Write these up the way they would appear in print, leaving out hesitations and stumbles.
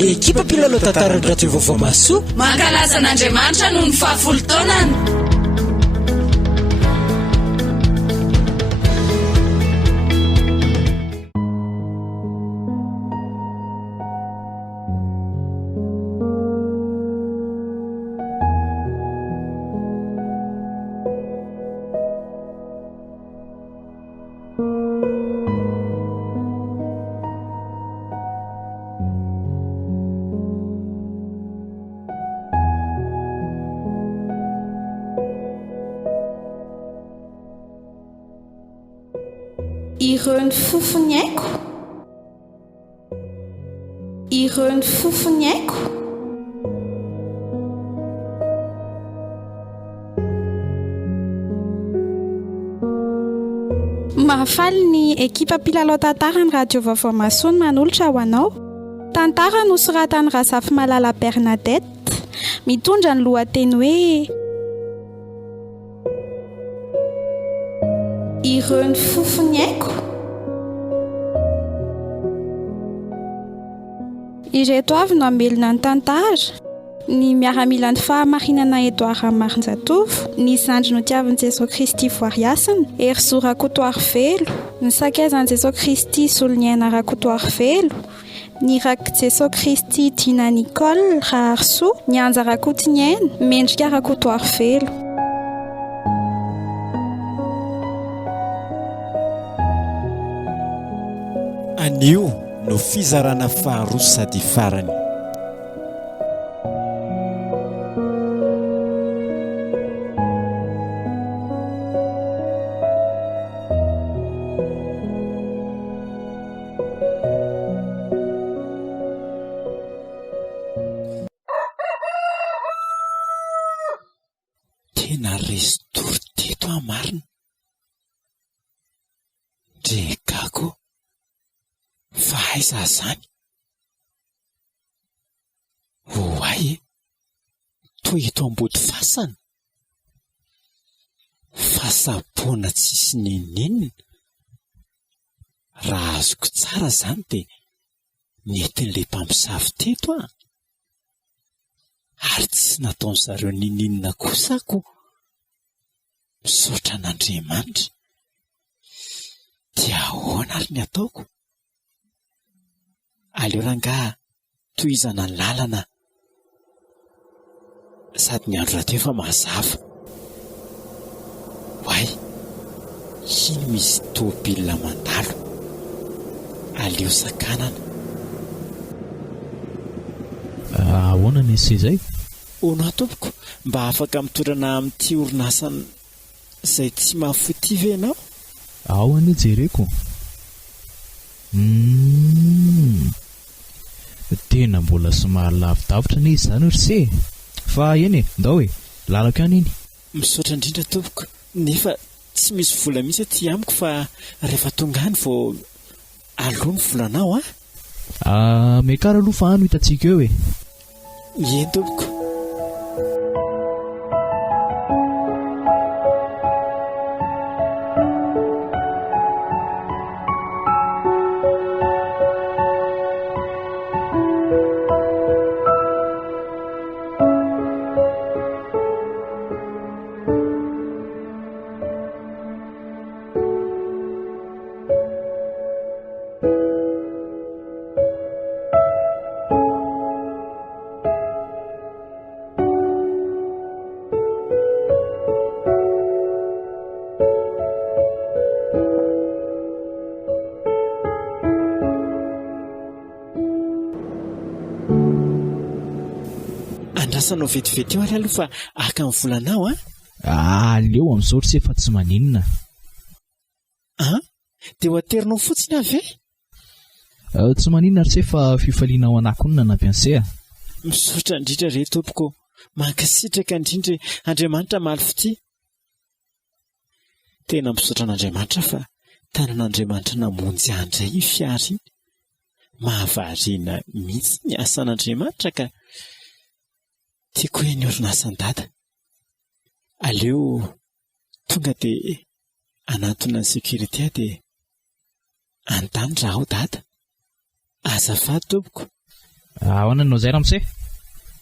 ny ekipa mpilalao tantarany radio vaovao masoa mankalaza an'Andriamanitra noho ny fahafolo taonany. Ireo ny fofony haiko, ireo ny fofony haiko. Mahafaly ny ekipa mpilalao tantara ny radio vaovao masoa manolotra ho anao. Tantara nosoratan'i Razafy Malala Bernadette, mitondra ny lohateny hoe ireo ny fofony haiko. Ireto avy no amelona ny tantara ny miaramila ny fahamarinana Edouard Marinjatovo, ny zandry notiavin'i Jesosy Kristy voariasina, Hery Zo Rakotoary Velo, ny sakezan'i Jesosy Kristy Soloniaina Rakotoary Velo, ny raky Jesosy Kristy Dina Nicole Raharso, ny Anja Rakotiniaina, Mendrika Rakotoary Velo. Anio no fizarana faharoa sady farany. Tena restory teto amarina. Drekako fa aiza zany? Hoay toy eto ambody fasana. Fasaboana tsisy ninninina. Raha azoko tsara zany dia nentin'ilay mpamosavy teto a. Ary tsy nataony zareo ninninina kosako. Misaotra an'Andriamanitra. Dia ahoana ary ny ataoko? Aleo rangaha tohizana ny lalana sady ny andro rahateo fa mazava. Hoay, iny misy tômôbilina mandalo. Aleo sakanana. Ahoana ny ese izay? Ona tompoko, mba afaka mitorana amin'ity orinasa izay tsy mahafoty ve ianao? Ao any jereko. Tena mbola somary lavidavitra ny izy zany orse. Fa eny ndao lalako ihany iny. Misaotra indrindra tompoko, nefa tsy misy vola mihitsy aty amiko fa rehefa tonga any vao aloha ny volanao a. Mekara aloha fa ano hitantsika eo e. Ien tompoko. Andrasanao vetivety eo ary aloha fa aka amin'ny volanao a. Aleo amin'izao ry efa tsy maninona. Dia ho aterinao fotsiny ave? Tsy maninona ry fa fifaliana ao anakonina nampianse. Misaotra indrindra re tompoko, mankasitraka indrindra Andriamanitra malifity. Tena misaotra an'Andriamanitra fa tanan'Andriamanitra namonjy andray io fiara iny. Mahavarina mihitsy ny asan'Andriamanitra ka tiako hoe ny orinasan-dada. Aleo tonga dia anatona ny sécurité dia antany raha ao dada. Azafady tompoko. Ahoana anao zay ramose?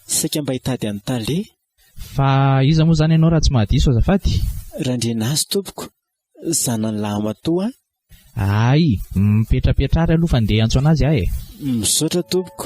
Saika mba hitady any tale. Fa iza moa zany ianao raha tsy mahadiso azafady? Randrenazy tompoko, zanany lamatoa. Ay, mipetrapetrary aloha fa ndeha antso anazy ahy. Misaotra tompoko.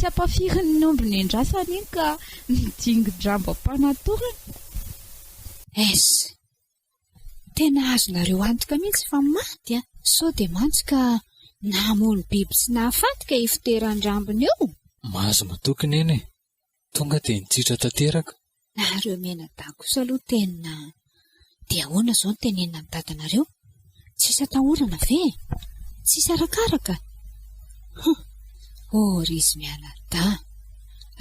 Tsy ampafirin'ny nombony andrasany iny ka nidingo-dramba mpanatorana. Tena azonareo antoka mihitsy fa maty sao dia mantsy ka namono biby sy nahafatika ifiteran-drambony eo. Mahazo matokiny eny tonga dia nitsitra tanteraka. Nareo Menadahy kosa aloha tena dia ahoana izao no tenenina amin'ny dadanareo? Tsisy atahorana ve? Tsisy arakaraka? Rizy Menadahy,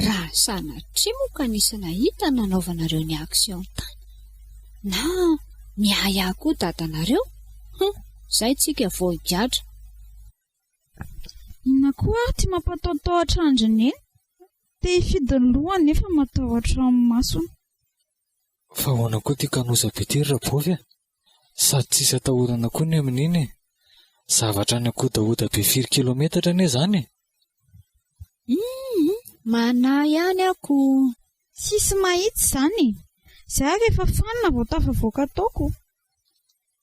raha sanatria moa ka nisy nahita nanaovanareo ny aksion tany na miaya koa dadanareo, izay tsika vao higadra. Inona koa ty mampatahotahotra andriny eny? Te hifidiny lohany nefa matahotra amin'ny masony. Fa ahoana koa ty kanoza betery rabovy sady tsisy atahorana koa ny amin'iny. Zavatra ny akodaoda be 4 kilometatra ane zany. Mana ihany ako. Sisy mahitsy zany. Izay rehefa fanina vao tafavoaka ataoko.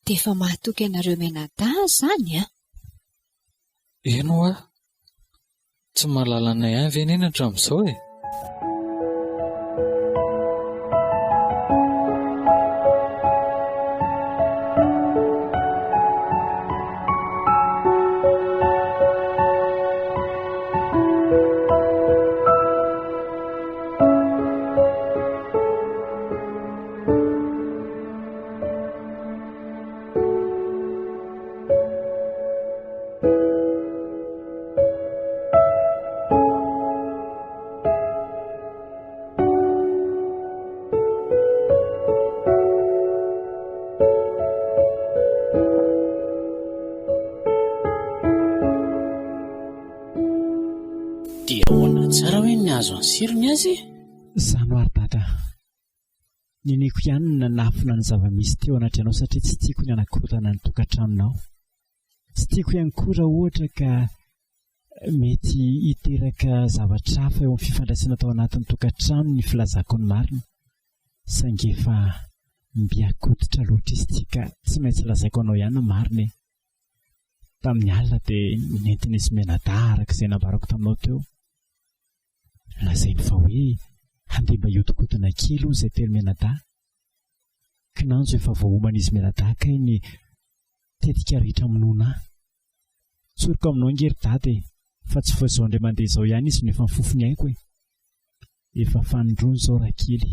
Dia efa mahatoky ianareo Menadahy zany Eno tsy mahalala anay ihany ve neny hatramin'izao Dia ahoana tsara hoe ny azo any sirony azy? Zano ary dada, nineko ihany ny nanafina ny zava-misy teo anatranao satria tsy tiako ny anakorotana ny tokantranonao. Tsy tiako ihany koa raha ohatra ka mety hiteraka zavatra hafa eo amin'ny fifandraisana tao anatin'ny tokantrano ny filazako ny marina. Saingy efa mbiakoditra loatra izy ity ka tsy maintsy lazaiko anao ihany ny marina. Tamin'ny alina dia nentina izy Menadahy araka izay nambarako taminao teo. Lazainy fa hoe handeha mba hiodikodina kely hoy izay teny Menadahy. Kinanjo efa voahomana izy Menadahy kay ny tetika rehetra minoana ahy. Tsoriko aminao ngery dady fa tsy voa izao indray mandeha izao ihany izy no efa mifofony haiko efa fanindrony izao raha kely.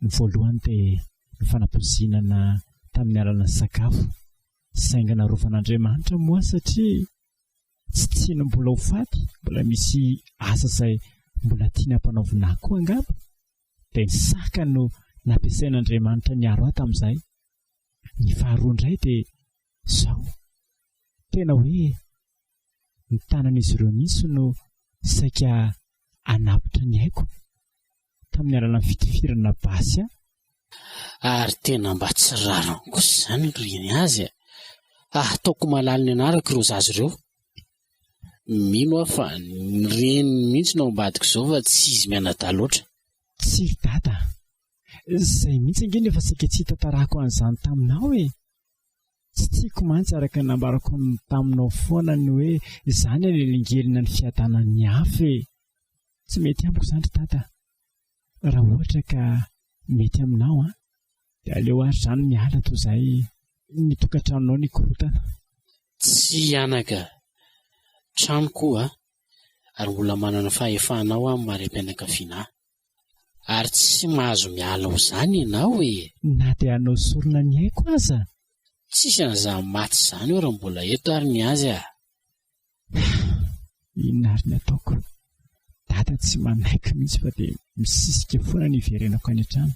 Ny voalohany dia ny fanampozinana tamin'ny alalany sakafo. Sainga narovan'Andriamanitra moa satria tsy tiany mbola ho faty, mbola misy asa izay mbola tiany hampanaovina koa angamba. Dia ny saka no nampiasain'Andriamanitra niaro ahy tamin'izay. Ny faharoa indray dia izao, tena hoe ny tanan'izy ireo mihitsy no saika hanapitra ny haiko tamin'ny alalan'ny fitifirana basy Ary tena mba tsy rariny kosa izany reny azy ataoko malala ny anarako ireo zazy ireo. Mino aho fa ny reny mihitsy no ambadiko izao fa tsy izy Menadahy loatra. Tsy dada, izay mihitsy angeny efa saika tsy hitantarako an'izany taminao Tsy tiako mantsy araka nambarako taminao foana ny hoe izany alelingelina ny fiadanan'ny hafa Tsy mety amiko izany dada. Raha ohatra ka mety aminao dia aleo ary izany miala toy izay ny tokantranonao ny korotana. Tsy anaka, trano koa ary mbola manana fahefana ao amin'ny marem-pianakaviana ary tsy mahazo miala ho izany ianao na dia hanao sorona ny haiko aza. Tsisy an'izany maty izany eo raha mbola eto ary ny azy Inona ary ny ataoko? Dada tsy manaiky mihitsy fa dia misisika foana ny iverenako any an-trano.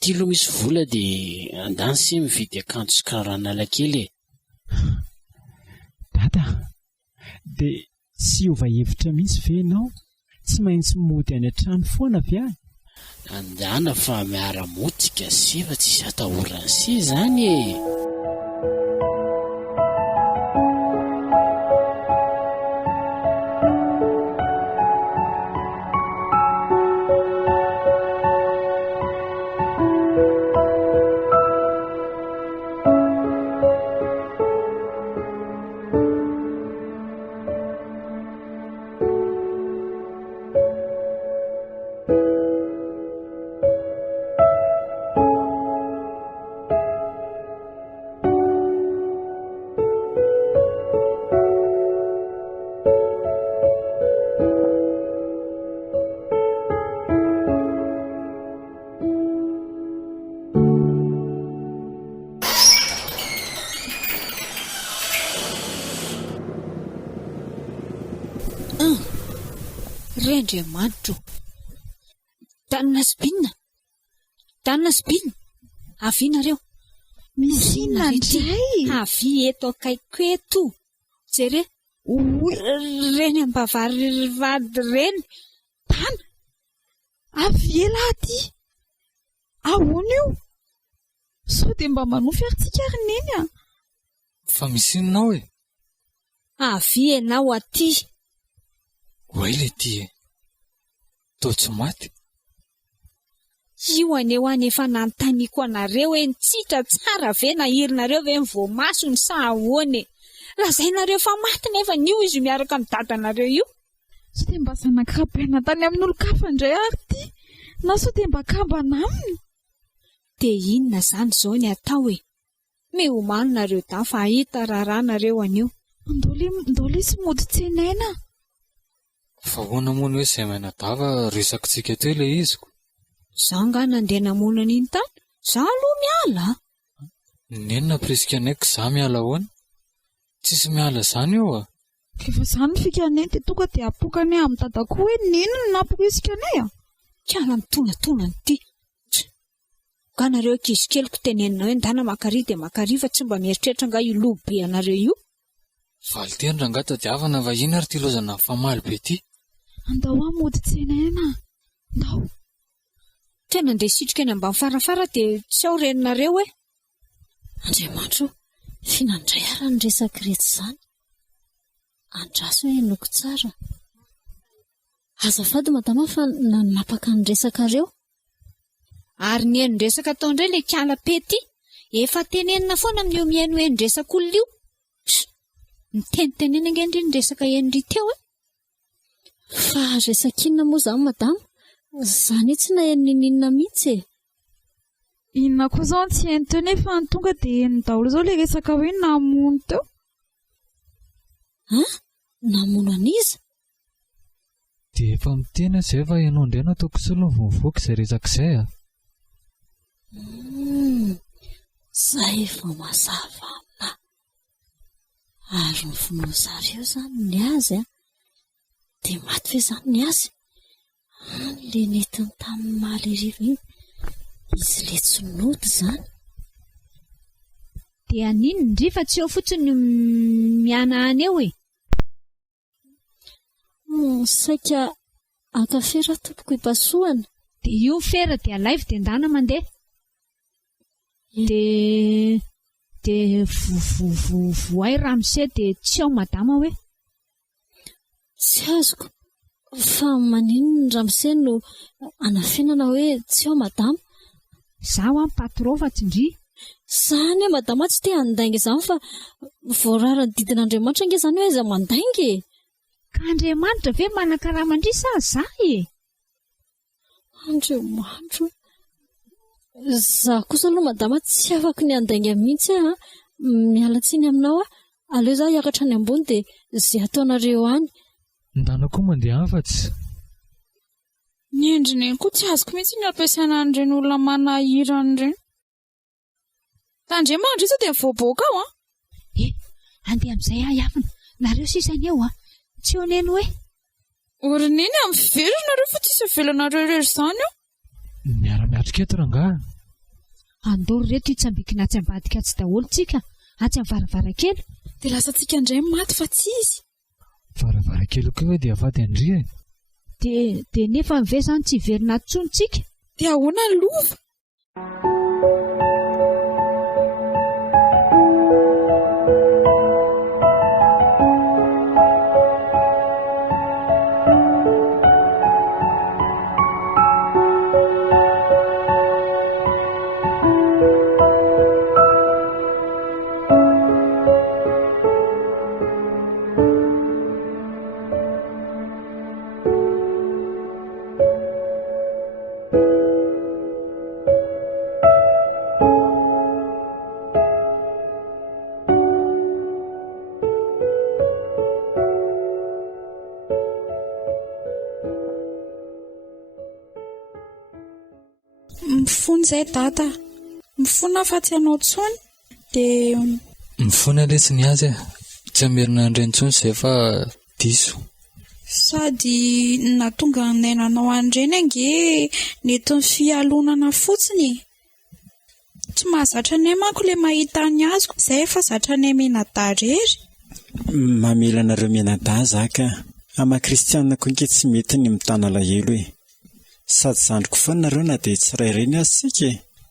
Tia loha misy vola dia andany sy mividy akanjo sy kiraro analakely Dada, dia tsy hiova hevitra mihitsy ve ianao? Tsy maintsy mody any an-trano foana ve ahy? Andana fa miara-motika sy fa tsisy atahorana sy izany Andriamanitro, tanina sibina, avinareo. Misy nandray. Avy eto akaiko eto. Jere, reny ambavary vady reny. Tana, avy ela aty. Ahoana io? Sao dia mba manofy ary tsika ary neny Fa misy inonao Avy enao aty. Hoay le ty Tao tsy maty. Io aneo any efa nanontaniako anareo nitsitra tsara ve nahirinareo ve mivoamasony sa ahoana? Lazainareo fa maty nefa nio izy miaraka amin'ny dadanareo io. Sao dia mba zanak'Rabaina tany amin'ny olo-kafa indray ary ty. Na sao dia mba kambana aminy. Dia inona izany izao ny atao Mihomano nareo da fa hita raranareo anio. Ndao sy mody tsenaina. Fa hoana moa hoe izay mainadava resakitsika teo ilay iziko. Zaho nga nandeha namono an'iny tany. Zaho aloha miala. Nenona presika anaiko za miala hoana? Tsisy miala izany eo Rehefa izany ny fikanay dia tonga dia apokany amin'ny dadako hoe nenona no naporisika anay Kiala mitonatona ity. Ka nareo ankizy keliko tenenina hoe ndana makary dia makary fa tsy mba mieritreritra nga io lobe anareo io. Valiteny rangata diavana vahiny ary ty lozana famaly be ty. Andao mody tsenaina. Andao. Tena ndeha sitrika eny ambany farafara dia tsy ao reninareo Andriamanitro, finandray ara ny resaka rehetra izany. Andraso enoko tsara. Azafady madama fa nanapaka ny resakareo. Ary ny endresaka tao indray le kiala pety. Efa tenenina foana amin'ny mihaino endresaka olona io. Nitenitenena ngendry ny resaka endry teo Fa resakinona moa izany madama. Izany tsy nahaino ninona mihitsy Inona koa izao tsy hainy teo nefa ny tonga dia hainy daholo izao ilay resaka hoe namono teo. Namono an'iza? Dia efa mitena izay fa ianao indray nataoko solo ny vomivoaka izay resaka izay Zay efa mazava amina. Ary ny vonoa zareo izany ny azy dia maty ve izany ny azy? Le netiny tamin'ny maleriva iny. Izy le tsy nody izany. Dia aniny ndry fa tsy eo fotsiny miana any eo Saika akafera tompoko ipasoana. Dia io fera dia alaivo dia ndana mandeha. Dia voay ramose dia tsy ao madama hoe. Tsy azoko. Fa manino ny ramose no anafinana hoe tsy ao madama. Zaho patron fa tsindry. Zany madama tsy te handainga izany fa voararany didin'Andriamanitra nge izany hoe aiza mandainga Ka Andriamanitra ve manan-karamandry sa zaho Andriamanitra. Za kosa aloha madama tsy afaka ny handainga mihitsy miala tsiny aminao aleo za hiakatra any ambony dia izay ataonareo any. Ndana koa mandeha afa-tsy. Ny endriny koa tsy azoko mihitsy ny ampiasaina an'ireny olona manahirana ireny. Tandremandry izy dia mivoaboaka ao an. Andeha amin'izay hiafina. Nareo sisa ny eo tsy ho neny hoe. Orininy amin'ny very nareo fa tsisy avelanareo irery izany io. Miara-miatrika eto rangahy. Andoro reto hitsambikina atsy ambadika tsy daholo tsika atsy amin'ny varavarakely. Dia lasa tsika indray maty fa tsy izy. Varavarakely koa hoe dia afady andria. Dia nefa mive izany tsy hiverina intsony tsika. Dia ahoana ny lova? Mifono izay data. Mifono fa tsy hanao tsony. Dia mifono lesy ny azy tsy hamerina andreny tsony izay fa diso. Sady natonga nainanao andreny ange neto ny fialonana fotsiny. Tsy mahazatra anay manko ilay mahita ny azoko. Izay efa zatra anay menadarery. Mamela anareo menada zaka. Ama kristianina koa nke tsy mety ny mitana lahelo e. Sady zandriko foana nareo na dia tsiraireny azy sika.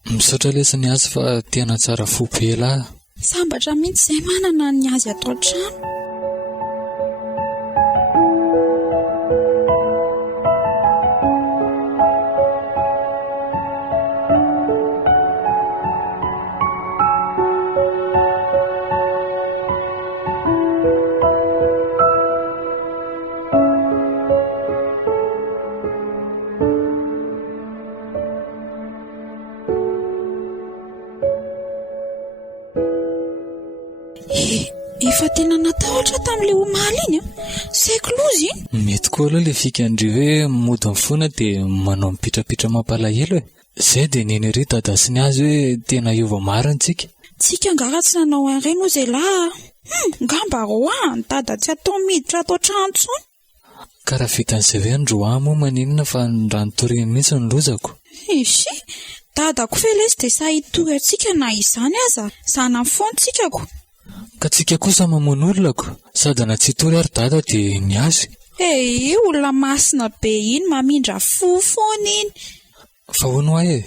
Misaotra lesy ny azy fa tena tsara fo be lahy. Sambatra mihitsy izay manana ny azy atao trano. Efa tena natahotra tamin'ilay omaly iny saiko lozy. Mety koa aloha ilay fikandry hoe mody mifono dia manao mipitrapitra mampalahelo e. Izay dia neny ery dada sy ny azy hoe tena iova marina tsika. Tsika angara tsy nanao an'ireny ozy lahy. Ngamba roa ny dada tsy atao miditra atao trano tsony. Karaha vitan'izay hoe androa moa maninona fa ranotoriny mihitsy ny lozako. Isy dada ko fa lesy dia sahitory atsika na izany aza zana fontsika ko. Ka tsika kosa mamono olonako sady na tsy tory ary dada dia ny azy. Olona masina be iny mamindra fofoana iny. Fa hono ahy e,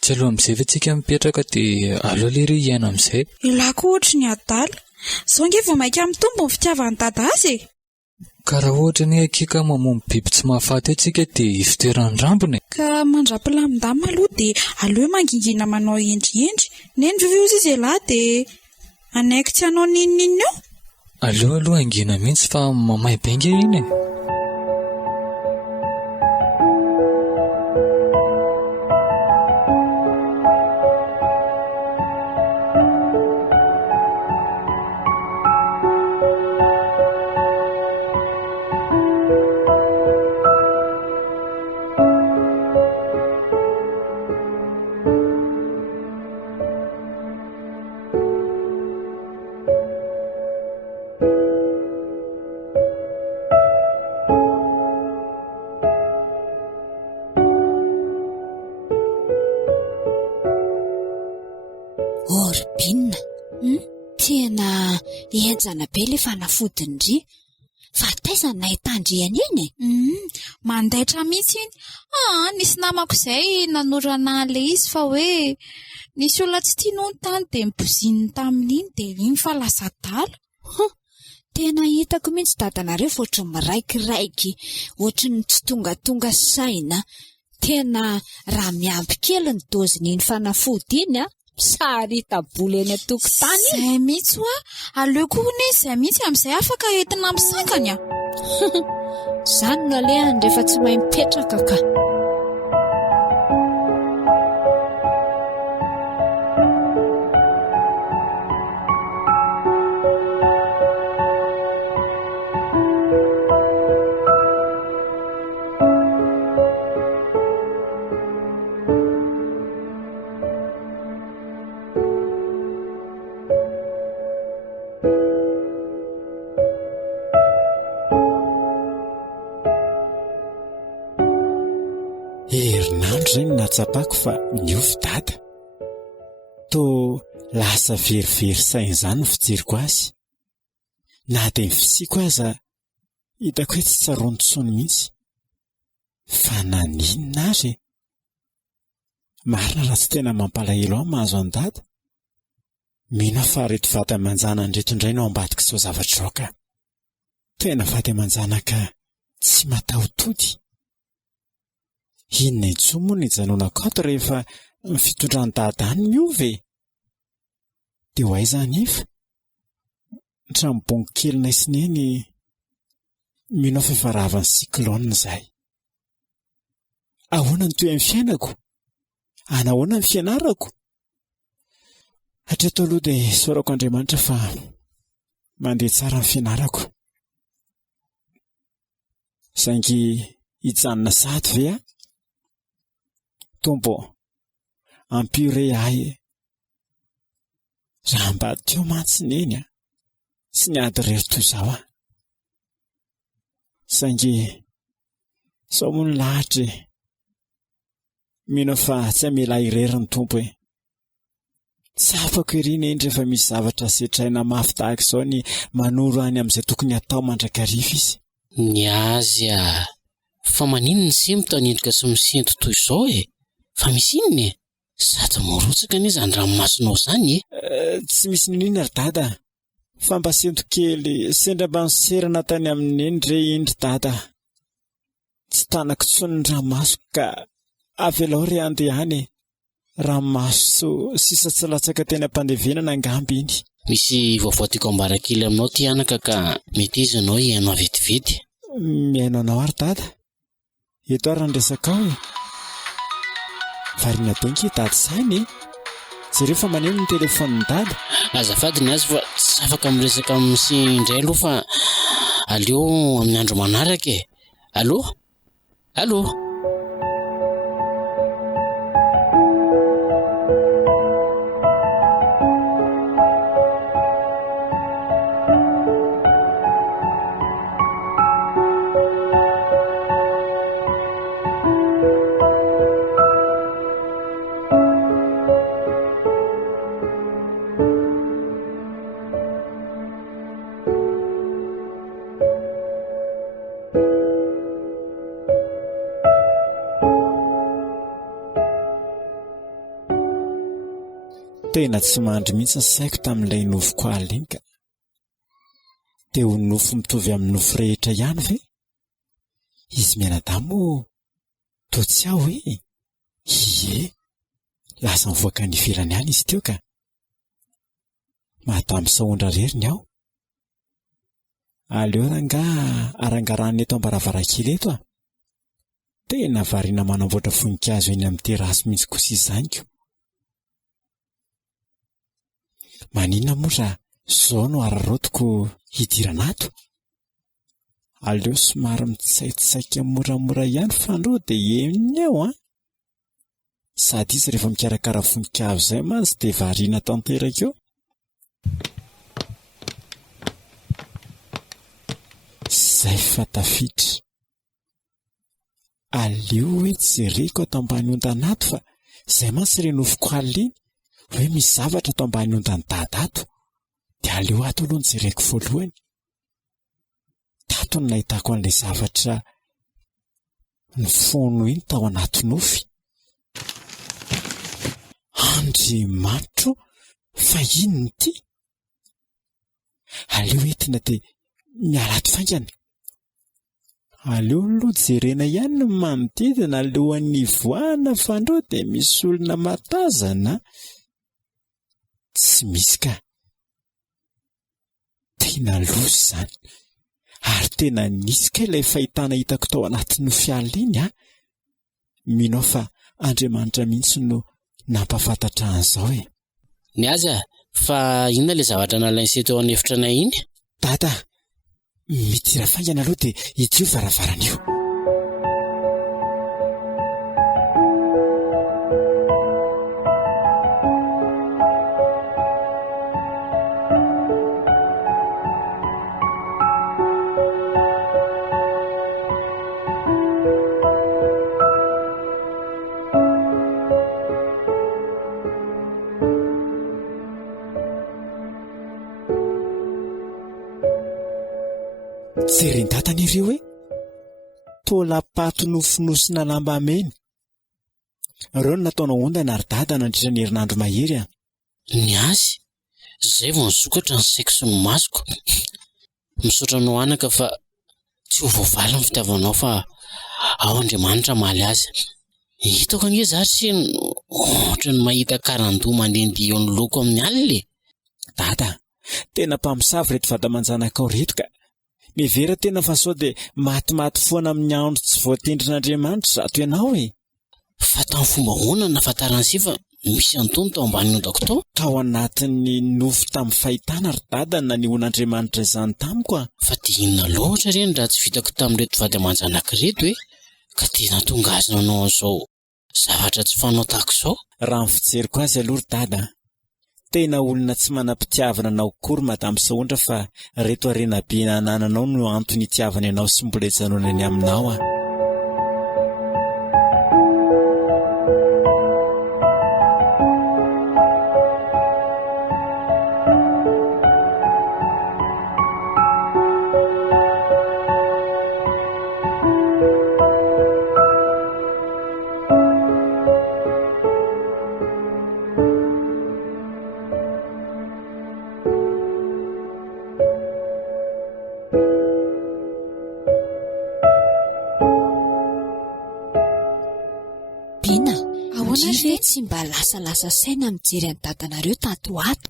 tsy aloha amin'izay ve tsika mipetraka dia aleo lery hiaina amin'izay. Ilako ohatra ny adala. Izao nge vao maika mitombo ny fitiavany dada azy e. Karaha ohatra ny akika mamono biby tsy mahafaty tsika dia fitoeran'ny rambony. Ka mandrapilamindama aloha dia aleo mangingina manao endriendry. Neny viviozy izy lahy dia anaiko tsy hanao ninina eo. Aleo aloha angina mihitsy fa mamay benga iny e. Orbina, tena enjana be ilay fanafodin-dry. Fa taiza ny nahitandriany iny e? Mandaitra mihitsy iny. Nisy namako izay nanorana an'ilay izy fa hoe nisy olona tsy tianao ny tany dia mibozininy tamin'iny dia iny fa lasa dala. Tena hitako mihitsy dadanareo fa ohatry miraikiraiky, ohatry ny tsy tongatonga saina. Tena raha miampy kely ny dozin'iny fanafody iny sary taboly eny an-tokotany. Izay mihitsy hoa, aleo koa hone izay mihitsy amin'izay afaka entina misakanya. Izany no alehany rehefa tsy mahay mipetraka ka. indray no natsapako fa niofy dada. Toa lasa verivery saina izany no fijeriko azy. Na dia ny fisiako aza hitako hoe tsy tsaroany tsony mihitsy. Fa naninona azy? Marina raha tsy tena mampalahelo aho mahazo any dada. Mino fa reto vady amanjana andreto indray no ambadika izao zavatra aoka. Tena vady amanjana ka tsy mataho-tody. Inona intsony moa ny hijanonako ato rehefa ny fitondran'ny dada any miova e? Dia ho aiza nefa? Ny trambongo kelina isineny mino fa efa ravan'ny siklôna izay. Ahoana ny toy amin'ny fiainako? Anahoana ny fianarako? Hatreto aloha dia saorako Andriamanitra fa mandeha tsara ny fianarako. Saingy hijanona sady ve aho? Tombo, ampire ahy e. Raha mba teo mantsiny eny a, tsy niady rery toy izao a. Saingy sao moa ny lahatra e. Mino fa tsy amela irery ny tompo e. Tsy afaka irina eny rehefa misy zavatra setraina mafy tahaka izao ny manoro any amin'izay tokony atao mandrakariva izy. Niazy a, fa manino ny sembo tanindrika sy misento toy izao e? Fa misy inona e? Sady morotsaka anie izany ranomasonao izany e? Tsy misy ninona ry dada. Fa mba sento kely sendra mba niserana tany amin'ny eny re indry dada. Tsy tanako tsony ny ranomaso ka avy alao re andehany e. Ranomaso sisa tsy latsaka teny am-pandevenana angamby iny. Misy vaovao tiako ambara kely aminao ty anaka ka mety izy ianao hiaino vetivety. Miaino anao ary dada. Eto ary ny resaka ao e. Variana benky dada sainy e. Jereo fa maneno ny telefoniny dada. Azafady ny azy fa tsy afaka miresaka amin'isy indray aloha fa aleo amin'ny andro manaraka e. Allo? Allo? Tena tsy mandry mihitsy ny saiko tamin'ilay nofoko aliny ka. Dia ho nofo mitovy amin'ny nofo rehetra ihany ve? Izy mianadahy toa tsy aho e. Ie, lasa mivoaka ny ivelany ihany izy teo ka. Madamo Saondra rery ny aho. Aleo rangaha arangarana eto am-baravarakely eto a. Tena variana manamboatra voninkazo eny amin'ny terasy mihitsy kosa izaniko. Maninona moa raha izao no ararotiko hidirana ato? Aleo somary mitsaitsaika moramora ihany fandroa dia eny eo a. Sady izy rehefa mikarakara voninkazo izay mantsy dia variana tanteraka eo. Izay fa tafiditra. Aleo hoe jereko ato ambany ondana ato fa izay mantsy renofoko alina iny. Hoe misy zavatra ato ambany ondany dada ato. Dia aleo ato aloha ny jereko voalohany. Tato no nahitako an'ilay zavatra ny fono iny tao anaty nofy. Andriamanitro, fa inona ity? Aleo entina dia miala ato faingana. Aleo aloha jerena ihany ny manodidina alohan'ny voana fandroa dia misy olona matazana. Tsy misy ka. Tena loso izany. Ary tena nisy ka ilay fahitana hitako tao anatin'ny fialina iny a. Mino fa Andriamanitra mihitsy no nampafantatra an'izao e. Niazy a, fa inona ilay zavatra nalainy seto ao an'efitra anay iny? Dada, mitira faingana aloha dia ity io varavarana io. Jereny tatany ireo hoe tolapato nofonosina lamba ameny. Ireo no nataona ondana ary dada nandritra ny herinandro mahery. Ny azy zay vao nisokatra ny saiko sy ny masoko. Misaotra anao anaka fa tsy ho voavaly ny fitiavanao fa ao Andriamanitra maly azy. Hitako ange zary ohatra ny mahita karandoha mandehandeha eo amin'ny loko amin'ny alina. Dada, tena mpamosavy reto vata manjanakao reto ka. Mivera tena fa sao dia matimaty foana amin'ny andro tsy voatendrin'Andriamanitra zato ianao e. Fa tamin'ny fomba hoana nahafantarana sy fa misy antony tao ambany ondako tao. Ka ao anatin'ny nofo tamin'ny fahitana ry dada na nihon'Andriamanitra izany tamiko a. Fa dia inona loatra reny raha tsy vitako tamin'ireto vady aman-janak'ireto hoe ka tena tonga azy nanao an'izao zavatra tsy fanao tahaka izao. Raha ny fijeriko azy aloha ry dada, tena olona tsy manam-pitiavana anao akory madamo Saondra fa reto arena be nanananao no antony itiavana ianao sy mbola hijanonany aminao a. Tsy mba lasalasa saina mijery any dadanareo tato ato.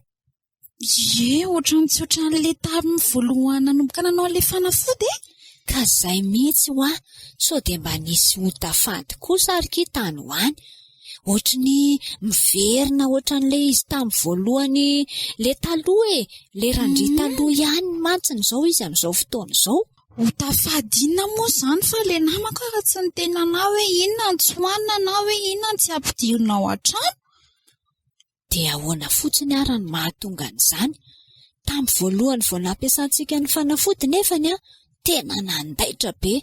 Ohatran'ny tsy ohatran'le tamin'ny voalohany nanomboka nanao an'ilay fanafody e? Ka zay mihitsy ho sao dia mba nisy otafady kosa ary kitany hoany. Ohatrany miverina ohatran'le izy tamin'ny voalohany le taloha e, le randry taloha ihany mantsiny izao izy amin'izao fotoana izao. Otafadina moa zany fa le namako raha tsy ny tena anao hoe inona ny tsy hoanina na hoe inona ny tsy ampidirinao an-trano. Dia ahoana fotsiny ary ny mahatonga an'izany. Tamin'ny voalohany vao nampiasantsika ny fanafody nefany tena nandaitra be.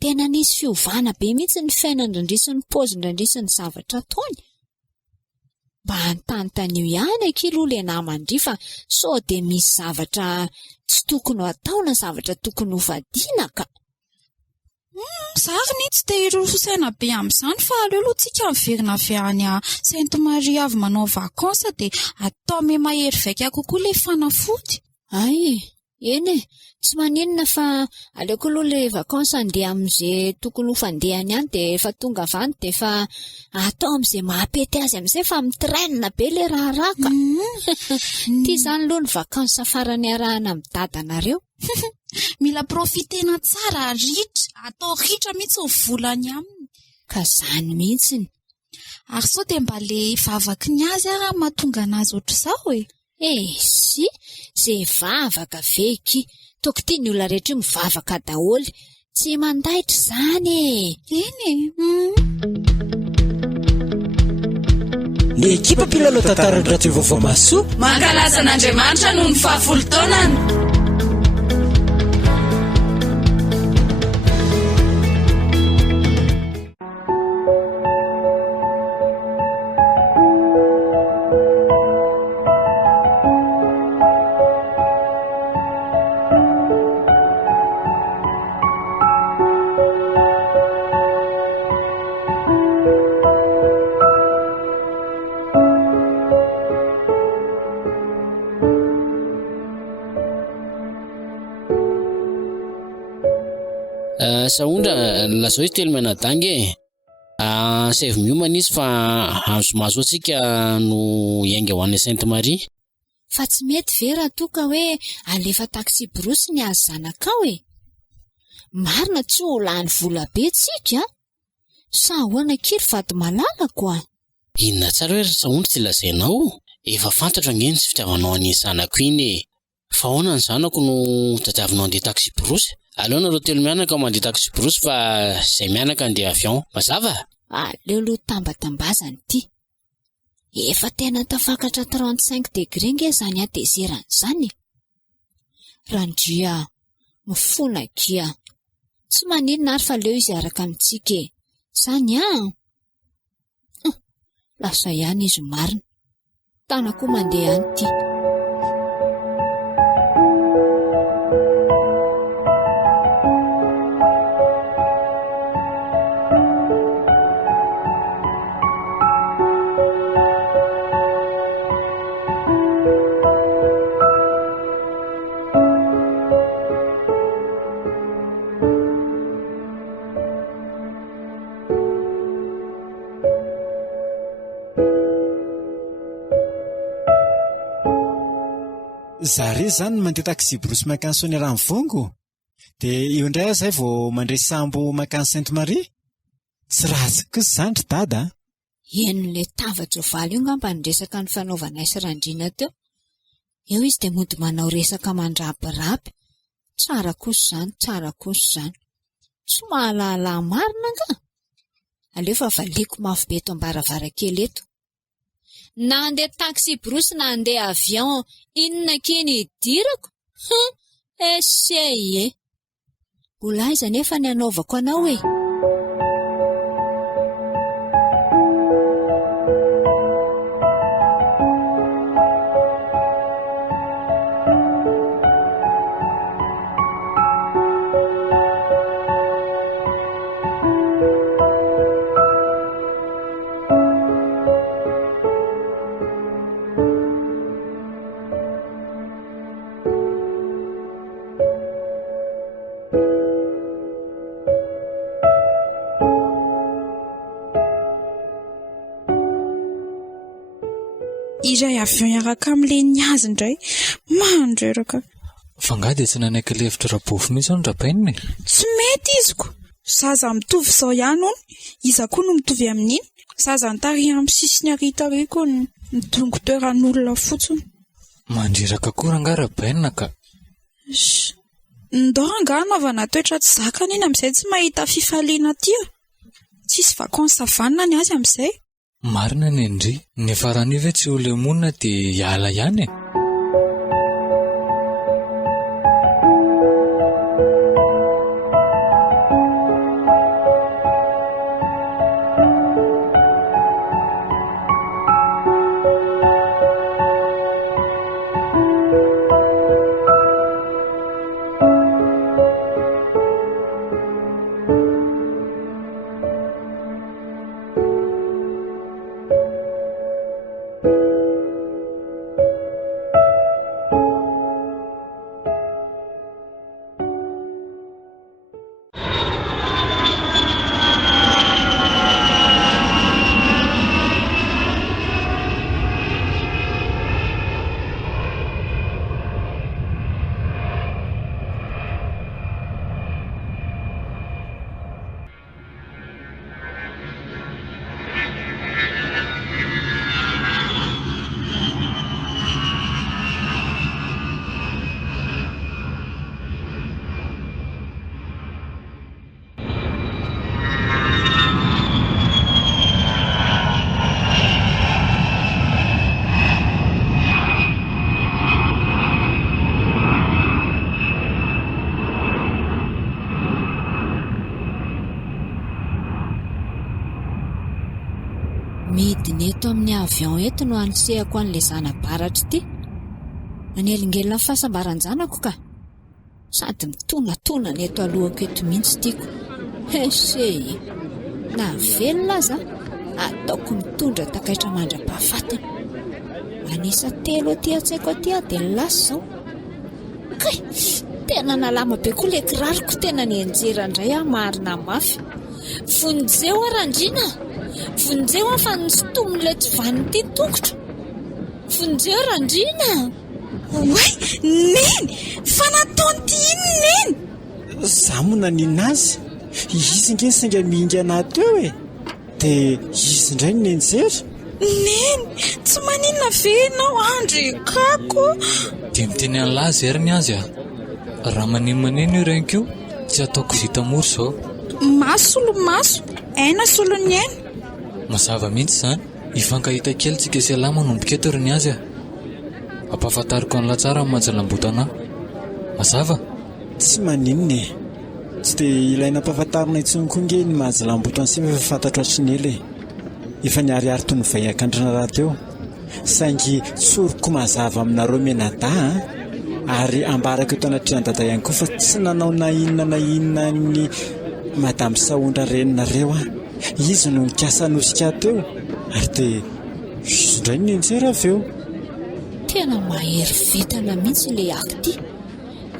Tena nisy fiovana be mihitsy ny fiainandrandrisy ny paozindrandrisy ny zavatra ataony. Mba antanitanio ihany ankiloha le namandry fa sao dia misy zavatra tsy tokony ho atao na zavatra tokony ho vadiana ka. Zary tsy dia irosaina be amin'izany fa aleo aloha tsika miverina avy any Sainte Marie avy manao vakansa dia atao me mahery vaika kokoa le fanafody. Ay, eny e, tsy maninona fa aleoko aloha le vakansa andeha amin'izay tokony ho fandehany ihany dia efa tonga avany dia efa atao amin'izay mahapety azy amin'izay fa mitrainina be le raharaka. Tia izany aloha ny vakansa farany arahana amin'ny dadanareo. Mila profitena tsara ritra, atao ritra mihitsy ny volany aminy. Ka zany mihitsiny. Ary sao dia mba le vavaky ny azy ary mahatonga anazy ohatr'izao e. Si, zay vavaka veky. Toko tia ny olona rehetra mivavaka daholo. Tsy mandaitra izany e. Eny e. Ny ekipa mpilalao tantarany radio vaovao maso mankalaza an'Andriamanitra noho ny 70 taonany. Saondra lazao izy telo menadangy e. Save miomana izy fa azomazo antsika no hiainga ho an'ny Sainte Marie. Fa tsy mety vera toka hoe alefa taxi brosy ny azy zanakao e. Marina tsy ho lany vola be tsika. Sa hoana kiry vady malalako a. Inona tsara hoe Saondra tsy lazainao. Efa fantatra angeny tsy fitiavanao an'ny zanako iny e. Fa ahoana ny zanako no tadiavinao andeha taxi brosy. Aleo nareo telo mianaka mandeha taxi brosy fa izay mianaka andeha avion. Mazava? Aleo aloha tambatambazany ity. Efa tena tafakatra 35 degré nge zany adezerany zany. Randria, mifona kia. Tsy maninona ary fa leo izy araka amintsika e. Zany lasa ihany izy marina. Tanako mandeha any ity. Zare zany mandeha taxi brosy makany Sonia Mivongo. Dia eo indray aho izay vao mandray sambo makany Sainte Marie. Tsy ratsy kosa izany ry dada. Enon'ilay tava-jo valy io ngamba niresaka ny fanaovana isy randriana teo. Eo izy dia mody manao resaka mandrapirapy. Tsara kosa izany, tsara kosa izany. Tsy mahalala marina nga. Aleo fa valiko mafy be eto am-baravarakely eto. Na andeha taxi brosy na andeha avion, inona kiny idirako? Eseye. Mbola aiza nefa ny anaovako anao e? Iray avion iaraka amin'ilay niazy indray mandreraka. Fa nga dia tsy nanaiky lefitra rabofo mihitsy ny rapaininy. Tsy mety iziko. Zaza mitovy izao ihany hony. Iza koa no mitovy amin'iny. Zaza nitariha amin'ny sisiny aritariko ny dongoteran'olona fotsiny. Mandreraka koa nga rapainina ka. Ndao nga anaovana toetra tsy zakany iny amin'izay tsy mahita fifaliana tia. Tsisy vakansa savanina ny azy amin'izay. Marina ny Ndry, ny farany ve tsy ho lemonina dia hiala ihany e. Midiny eto amin'ny avion eto no anisehako an'ilay zana-baratra ity. Anelingelina fahasambaran-janako ka. Sady mitonatona eto alohako eto mihitsy tiako. Eseye. Na velona aza, ataoko mitondra takaitra mandra-pahafatana. Manisa 3 aty atsaiko aty dia lasa izao. Kay, tena nalama be koa ilay kiraroko, tena ny enjera indray marina mafy. Vonjeo arandrina. Vonjeo fa nisotomin'ilay tsy vanity tongotra. Vonjeo randrina. Way, neny! Fa nataon'ity iny neny! Zaho moa nanina azy. Izy nge singa mihinga anaty eo e. Dia izy indray ny nenjera. Neny! Tsy maninona ve ianao Andry kako? Dia miteny an'lazy ery ny azy a. Raha manino irenkio, tsy ataoko vita moro izao. Maso solo maso, aina solo ny aina. Mazava mihitsy izany. Hifankahita kely tsika sy alama manomboka eto ry ny azy a. Ampahafantariko an'la tsara amin'ny majalaam-botana. Mazava? Tsy maninona e. Tsy dia ilaina ampahafantarina intsony koa nge ny majalaam-botana sy efa fantatro atrin'ela e. Efa niariary toy ny vahiakandrina raha teo. Saingy tsoroko mazava aminareo menada ary ambarako eto anatrina dada ihany koa fa tsy nanao na inona ny madame Saondra reninareo a. Izy no nikasa nosika teo ary dia izy indray ny nenjera avy eo. Tena mahery vitana mihitsy ilay akty.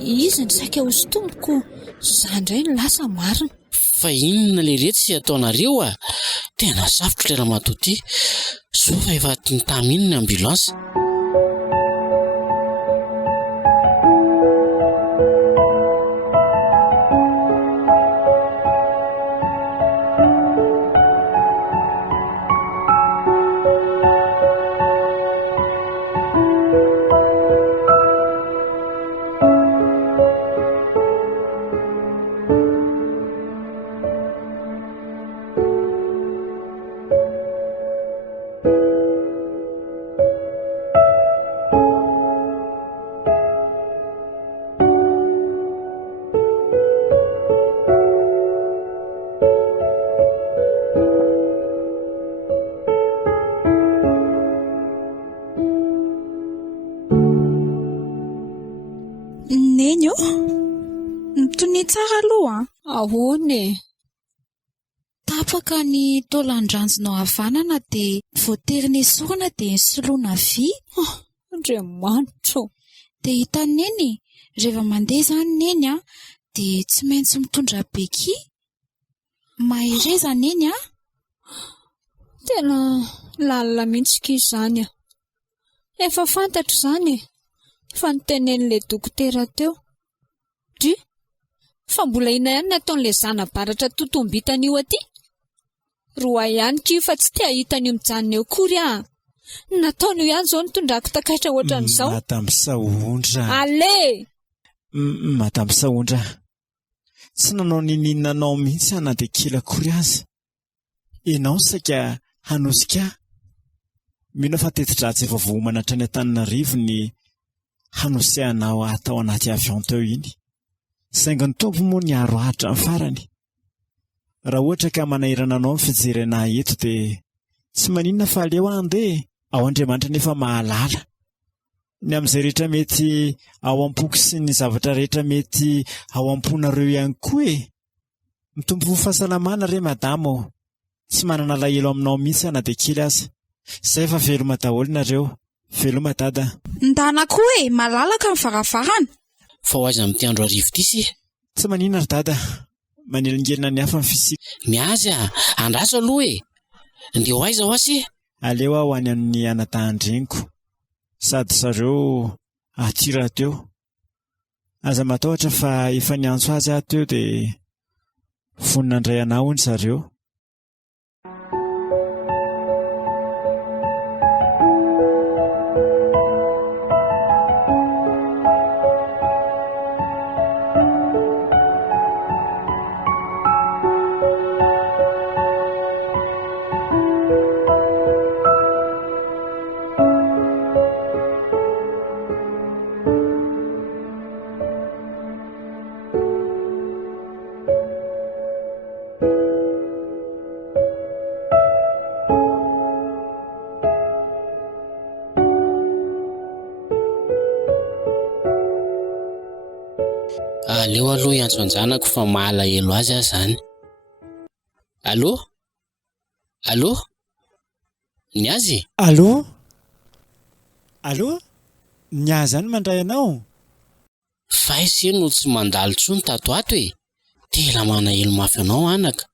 Izy ny saika hosotomoko, izany indray ny lasa marina. Fa inona ilay retsy ataonareo a? Tena safotra ilay ramatoa ity. Sao fa efa nitamy iny ny ambulance. Neny mitony tsara aloha. Ahoana? Tapaka ny taolan-dranjonao havanana dia voatery ny sorana dia soloina vy. Andriamanitra. Dia hita Neny, rehefa mandeha izany Neny dia tsy maintsy mitondra beky. Mahireza Neny Tena lalina mihitsy izany. Efa fantatro izany fa nitenen'ilay dokotera teo. Fa mbola ina ihany nataon'ilay zana-baratra totombitana io aty. Roa ihany ky fa tsy tia hitany io mijanona eo kory nataony io ihany izao nitondrako takaitra ohatran'izao. Madame Saondra. Ale! Madame Saondra, tsy nanao nininanao mihitsy anadekila kory aza. Ianao saika hanosika. Mino fa teti-dratsy efa voamana hatrany Antananarivo ny hanosehanao atao anaty avion teo iny. Saingy ny tompo moa ny aro ahitra ny farany. Raha ohatra ka manahirana anao ny fijery anahy eto dia tsy maninona fa aleo andeha. Ao Andriamanitra nefa mahalala. Ny amin'izay rehetra mety ao am-poko sy ny zavatra rehetra mety ao am-ponareo ihany koa mitombo fahasalamana re madamo. Tsy manana lahelo aminao mihitsy anadekila aza. Izay efa veloma daholo nareo. Veloma dada. Ndana koa malalaka ny varavarana. Fa ho aiza amin'ity andro arivo ity si? Tsy maninona ry dada. Manelingelina ny hafa ny fisika. Miazy andraso aloha ndeha ho aiza ho asy? Aleo aho any amin'ny anadahan-dreniko. Sady zareo atira teo. Aza matahotra fa efa niantso azy aho teo dia vonina indray anao hony zareo. Aleo aloha iantso anjanako fa mahalahelo azy zany. Allô? Allô? Niazy? Allô? Allô? Niazy any mandray anao? Faisy no tsy mandalo tsony tato ato Tela manahelo mafy anao anaka.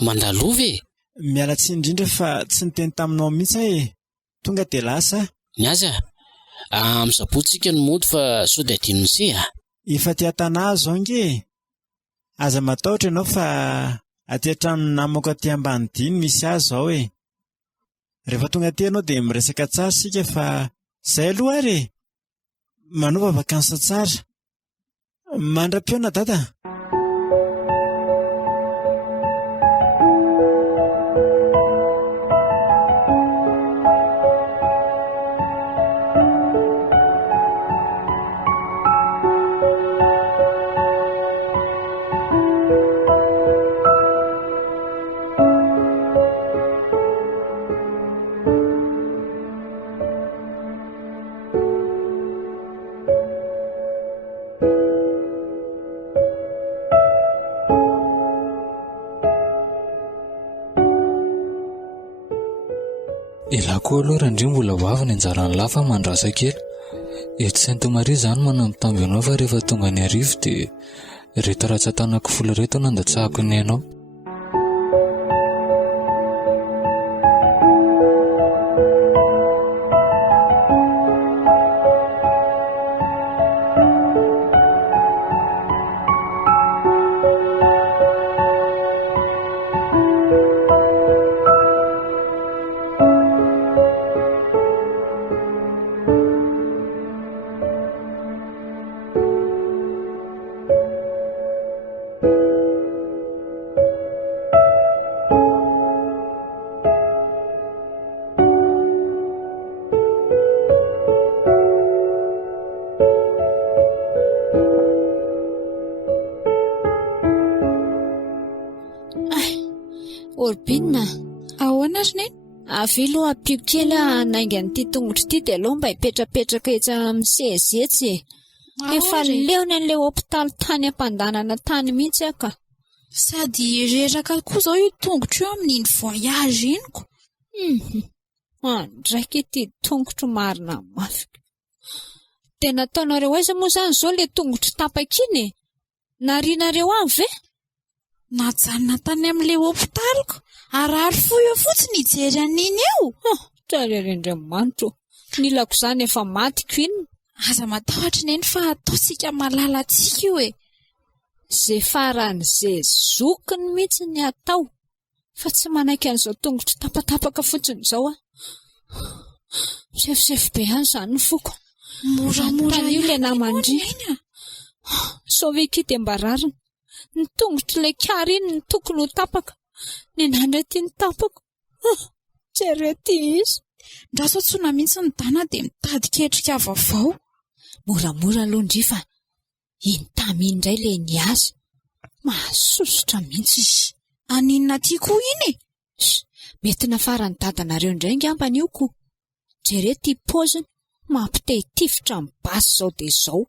Mandalova Miala tsiny indrindra fa tsy niteny taminao mihitsy tonga dia lasa. Niazy am'sabotsika ny mody fa sao dia adinonse Efa tia tanahy zao nge. Aza matahotra ianao fa aty an-trano namako aty Ambanidiny misy azy zao Rehefa tonga aty ianao dia miresaka tsara sika fa izay aloha ary manova vakansa tsara. Mandram-piona dada. Ilako aloha raha indray mbola hoavy ny anjarany lafa mandrasa kely. Eto Sainte-Marie izany manambitamby anao fa rehefa tonga ny arivo dia reto ratsan-tanako folo reto nandatsahako ny anao. Orbina, ahoana ry neny? Avilo apio kely nainga an'ity tongotra ity dia aloha mba hipetrapetraka etsy amin'ny sezetsy. Efa leony an'ilay hôpitaly tany ampandanana tany mihitsy aka. Sady reraka koa zao io tongotro io amin'iny voyage iniko. Andraiky ity tongotro marina mafika. Tena ataonareo aiza moa zany zao le tongotro tapaka iny? Narianareo avy ve? Najanona tany amin'ilay hôpitaliko. Arary fo eo fotsiny hijery an'iny eo. Tsararendriamanitro. Nilako zany efa matiko iny. Aza matahotra neny fa ataontsika malala antsika io e. Zay faran'izay zokiny mihitsy ny atao. Fa tsy manaiky an'izao tongotro tapatapaka fotsiny zao. Sefosefo be any zany ny foko. Moramora io le namandrina. Saovekity ambararina. Ny tongotro le kary iny ny tokony ho tapaka. Ny nandra ty ny tapako. Tsy arety izy. Ndraso tsona mihitsy ny dana dia mitady ketrika vaovao. Moramora aloha ndrifa. Iny tamy indray le niazy. Mahasosotra mihitsy. Aninona ty koa iny? Mety nafarany dadanareo indray ngambany io koa. Jere ty poziny mampite-tifitra amin'ny basy zao dia zao.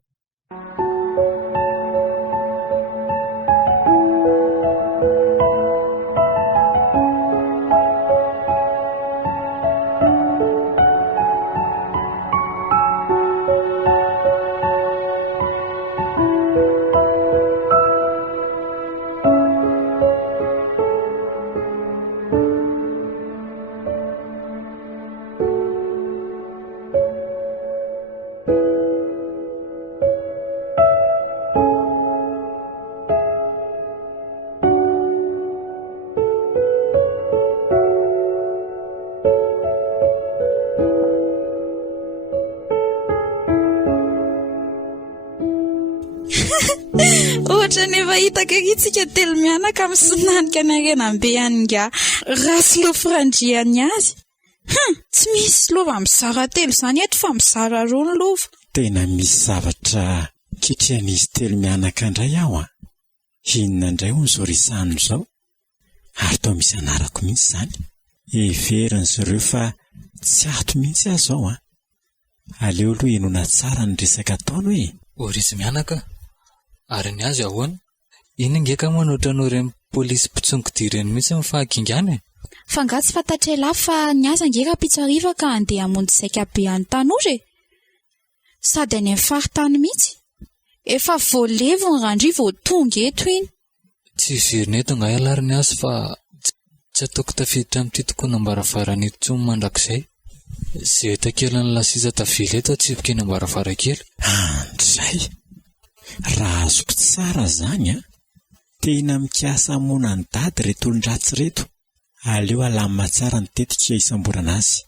Ohatra nefa hitaka itsika telo mianaka amin'ny sinanika ny arenambe anga rasy lofirandriany azy. Tsy misy lova mizara telo zany eto fa mizara roa ny lova. Tena misy zavatra kitrehan'izy telo mianaka indray aho. Inona indray hono zao resahany zao? Ary tao misy anarako mihitsy zany. Everiny zareo fa tsy ato mihitsy aho zao. Aleo aloha enona tsara ny resaka ataony hoe. Orisy mianaka. Ary ny azy ahoana? Iny ngeka manoatra anao ireny polisy mpitsongodireny mihitsy mifahakingany. Fa nga tsy fantatra ela fa ny azy ngeka pitsariva ka andeha hamonjy saika be any tanora e. Sady any amin'ny faritany mihitsy. Efa voalevo ny randry vao tonga eto iny. Tsy verina eto nga ialary ny azy fa tsy ataoko tafiditra amin'ity tokoa nambaravarana eto tsy mandrakizay. Zay takelan'ny lasisa tavela eto atsipika eny ambaravarakely. Andray. Raha azoko tsara zany tena mikasa mona ny dady reto olon-dratsy reto. Aleo alamina tsara ny tetika isam-borana azy.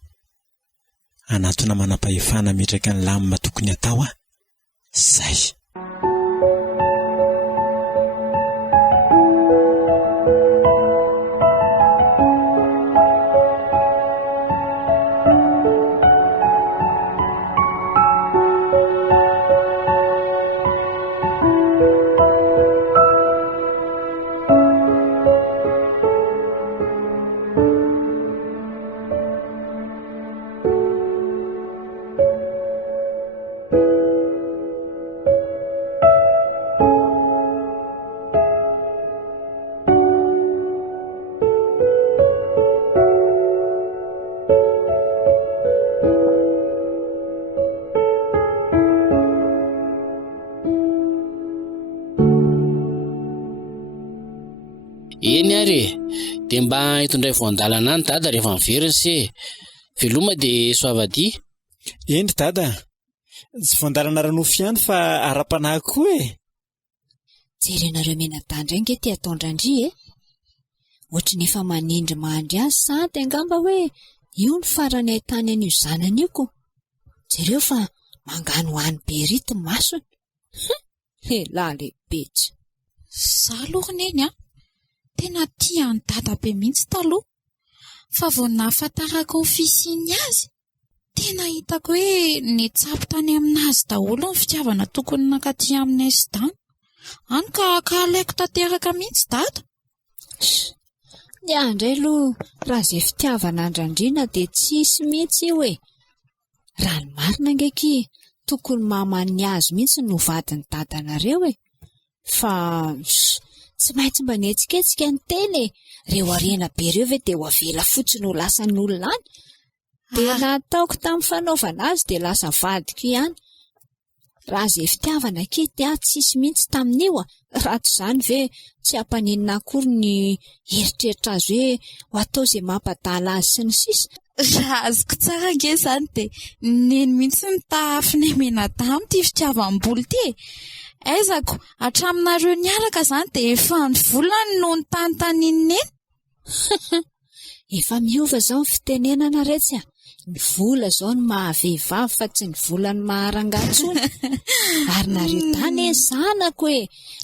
Anatona manam-pahefana metraka ny lamina tokony atao zay. Eny ary dia mba hitondray voandalana any dada rehefa miveriny se veloma dia soavady. Eny dada, tsy voandalana ranofy ihany fa ara-panahy koa e. Jerenareo menadandra inge ty ataondrandry ohatra ny efa manindry mandry azy santy angamba hoe io ny farany ahitany an'io zanany io ko. Jereo fa mangano hany be rity masony. Lehilahy lehibe. Zaho aloha neny tena tia ny dada be mihitsy taloha. Fa vao nahafantarako ny fisiany azy, tena hitako hoe nitsapo tany aminazy daholo ny fitiavana tokony nakaty aminay sy tany. Any ka alaiko tanteraka mihitsy dada. Ny andray aloha raha izay fitiavana andrandrina dia tsisy mihitsy io e. Raha ny marina ngeky tokony mamany azy mihitsy no vadiny dadanareo fa tsy maintsy mba nihetsiketsika ny teny reo arena be reo ve dia ho avela fotsiny ho lasan'olona any dia nataoko tamin'ny fanaovana azy dia lasa vadiko ihany raha izay fitiavana kity tsisy mihitsy tamin'io raha tsy izany ve tsy hampaninina akory ny heritreritra azy hoe ho atao izay mampadala azy sy ny sisa raha azoko tsara nge izany dia neny mihitsy ny tahafiny mena damy ty fitiavam-boly ty aizako hatraminareo niaraka izany dia efa ny volany no ny tanotanininy eny efa miova izao ny fitenenana retsy ny vola izao ny mahavehivavy fa tsy ny vola ny maharangatsony ary nareo tany zanako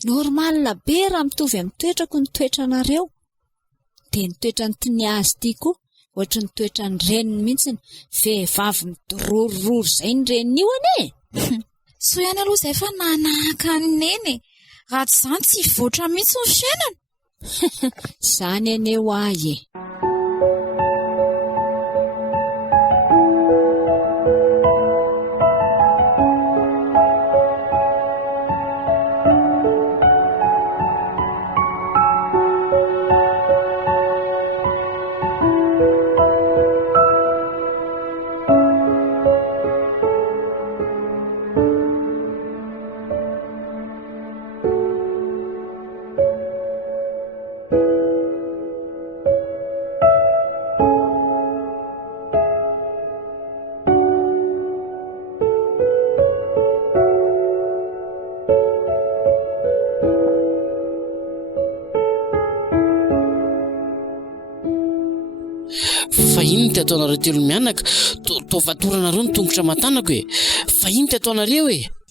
normalina be raha mitovy amin'ny toetrako ny toetranareo dia ny toetrany Tiniazy ity koa ohatry ny toetrany reniny mihitsiny vehivavy midororororo izay ny reniny io ane so ihany aloha izay fa nanahaka ny neny raha tsy izany tsy voatra mihitsy ny fiainana izany aneo ahy fa iny ty ataonareo telo mianaka to vatoranareo ny tongotra matanako fa iny ty ataonareo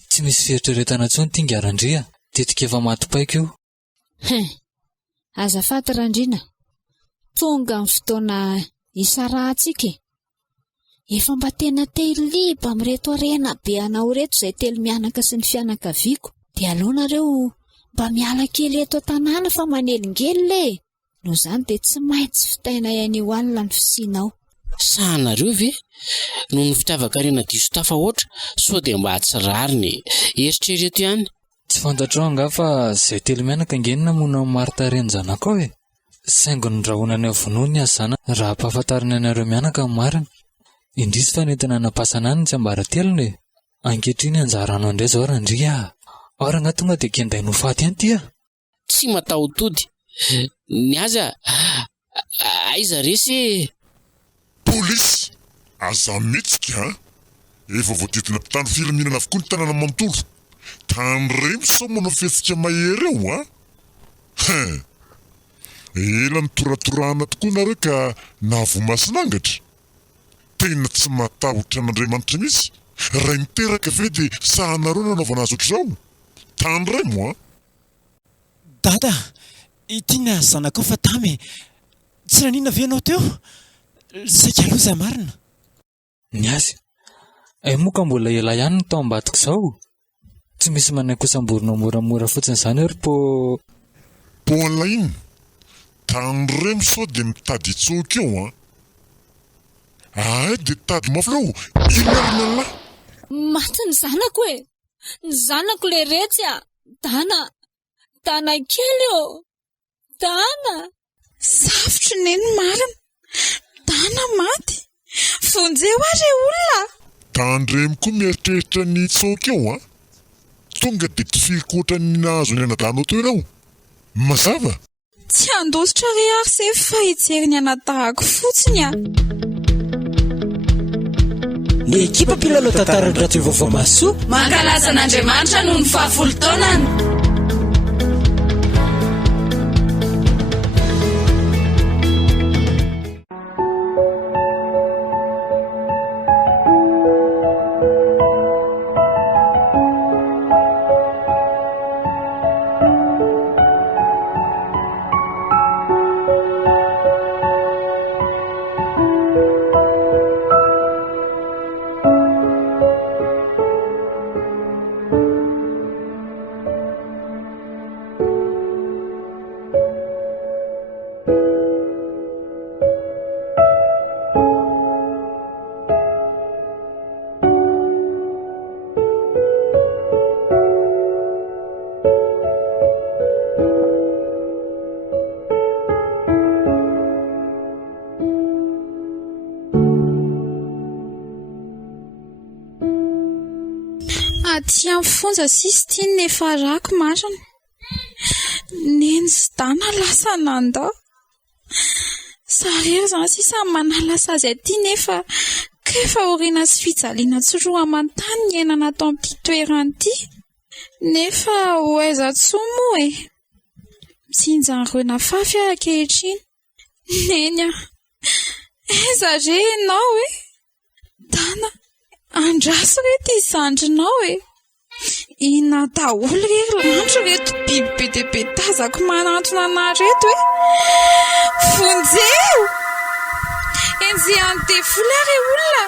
tsy misy fieritreretana intsony ty ngarandria tetika efa matipaiko io azafady Randriana tonga amin'ny fotoana isarahantsika efa mba tena te-liba amin'reto arena be anao reto izay telo mianaka sy ny fianakaviako dia aleo nareo mba miala kely eto an-tanàna fa manelingely no izany dia tsy maintsy fitaina ihany io alina ny fisianao sahanareo ve noho ny fitiavakarena diso tafa ohatra sao dia mba hatsirary ny eritrereto ihany tsy fantatrao anga fa izay telo mianaka ngenina mona marita reny zanako saingo ny drahonany avonoany azy zana raha ampahafantariny anareo mianaka ny marina indrisy fa nentina napasana any ny tsy ambaratelony ankehitriny anjarano andray zao Randria oranga tonga dia kenday nofaty any tya tsy mataotody ny aza aiza resy polisy aza mihitsika efa voatetina mpitandro filaminana avokoa ny tanàna manontolo tany remy sao manao fihetsika mahery eo ela ny toratorana tokoa nareo ka nahavomasinangatra tena tsy matahotra an'Andriamanitra mihitsy ray miteraka ve dia sahanareo nanaovana azy ohatr'izao tany remo dada ity ny azy zanako fa tamy tsy nanina ve anao teo saika loza marina ny azy moka mbola ela ihany ny tao ambadiko izao tsy misy manainkosam-borona moramora fotsiny izany po an'ilay iny tany remo sao dia mitady itsoka eo dia tady mafy eo inarina lahy maty ny zanako ny zanako le retsy dana kely dana savotry neny marina dana maty fonjeo ary olona tany remo koa mieritreritra ny tsoka eo tonga dia tifikotra ny nahazo ny anadanao teo ianao mazava tsy andositra ry ary se fa hijery ny anatahako fotsiny ny ekipa mpilalao tantarany radio vaovao maso mankalaza an'Andriamanitra noho ny fahafolo taonany tia mifonja sisy tiany nefa rako marina. Neny sy dana lasa nandao. Sareo zany sisa manalasa azy aty nefa kefa oriana sy fijaliana tsoroa amantany ny ainana ato amin'ity toerana ity. Nefa hoaiza tsoa moa e. Mitsinjan'ireo nafafy ankehitriny. Neny aiza re ianao e? Dana, andraso reto izandrinao e. Ina daholo rery landro reto biby be dia be tazako manantona anareto e. Vonjeo! Enjehan'ny devola re olona!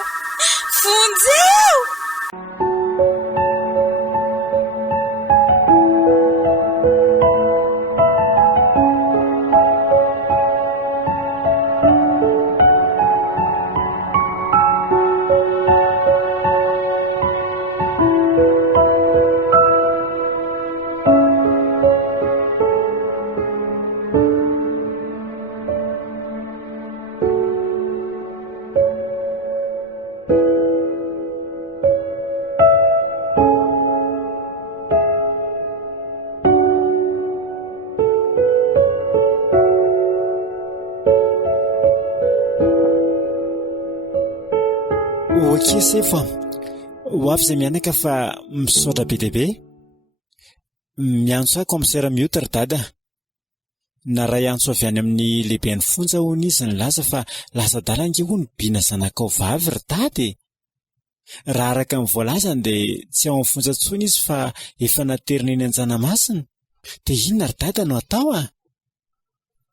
Vonjeo! Sefa ho avy izay mianaka fa misaotra be dia be. Miantso ako amin'ny sera mihotra dada. Na ray antso avy any amin'ny lehiben'ny fonja hono izy ny laza fa lasa dala ange ho nibina zanakao vavy ry dady. Raha araka ny voalazany dia tsy ao amin'ny fonja tsony izy fa efa naterina eny an-janamasina. Dia inona ry dada no atao a?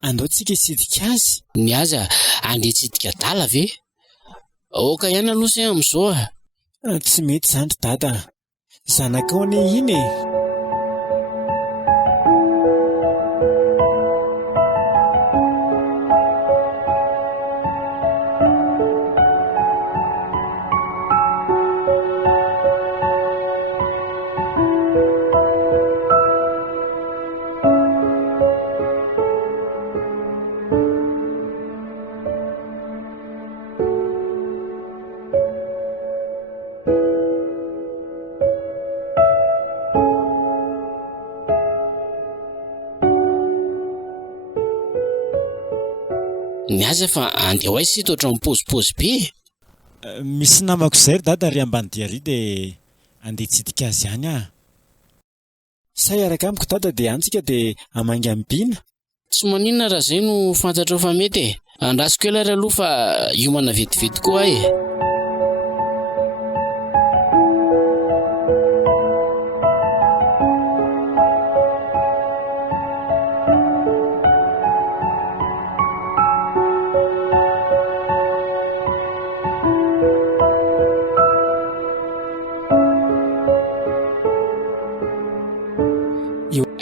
Andao tsika hitsidika azy. Ny aza andeha hitsidika dala ve? Oka ihany aloha se amin'izao a. Tsy mety izany ry dada. Zanakao anie iny e. Ny aza fa andeha ho aiza sito ohatran'ny pozipozy be. Misy namako izay ry dada ry ambany diary dia andeha hitsidika azy ihany a. Say araka amiko dada dia antsika dia hamangy ambina. Tsy maninona raha izay no fantatrao fa mety e. Andrasiko ela ry aloha fa hiomana vetivety koa e.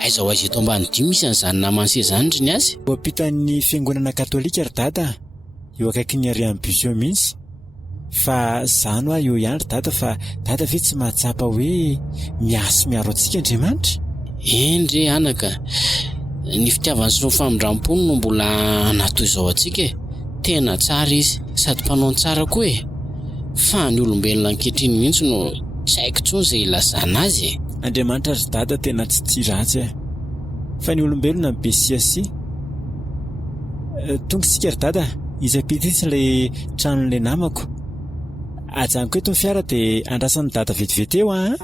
Aiza ho aiza eto ambany dimy misy an'izany namany se izany ry ny azy. Eo ampitan'ny fiangonana katolika ry dada. Eo akaikin'ny Arian'ny Busio mihitsy. Fa izany hoa eo ihany ry dada fa dada ve tsy mahatsapa hoe miasy miaro antsika Andriamanitra? Eny re anaka. Ny fitiavany sy ny famindram-pony no mbola natoy izao antsika e. Tena tsara izy sady mpanao tsara koa e. Fa ny olombelona ankehitriny mihitsy no tsy haiko intsony izay ilazana azy e. Andriamanitra ry dada tena tsy tia ratsy e. Fa ny olombelona ny be siasi. Tonga isika ry dada, izapita itsy ilay tranon'ilay namako. Ajanoko eto ny fiara dia andrasan'ny dada vetivety eo a.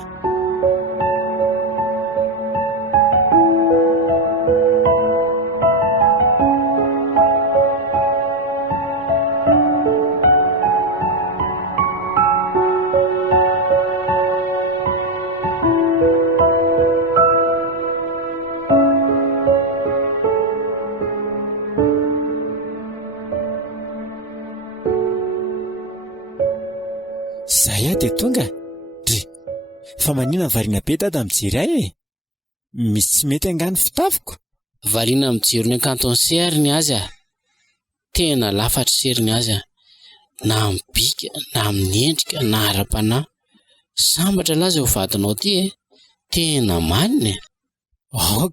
Zay dia tonga. Dry, fa manina ny variana be dada mijery ahy e. Misy tsy mety angano fitafiko. Variana mijery ny akanton sery ny azy a. Tena lafatra sery ny azy a. Na amin'ny bika, na amin'ny endrika, na ara-panahy. Sambatra laza eo vadinao ty e. Tena marina e.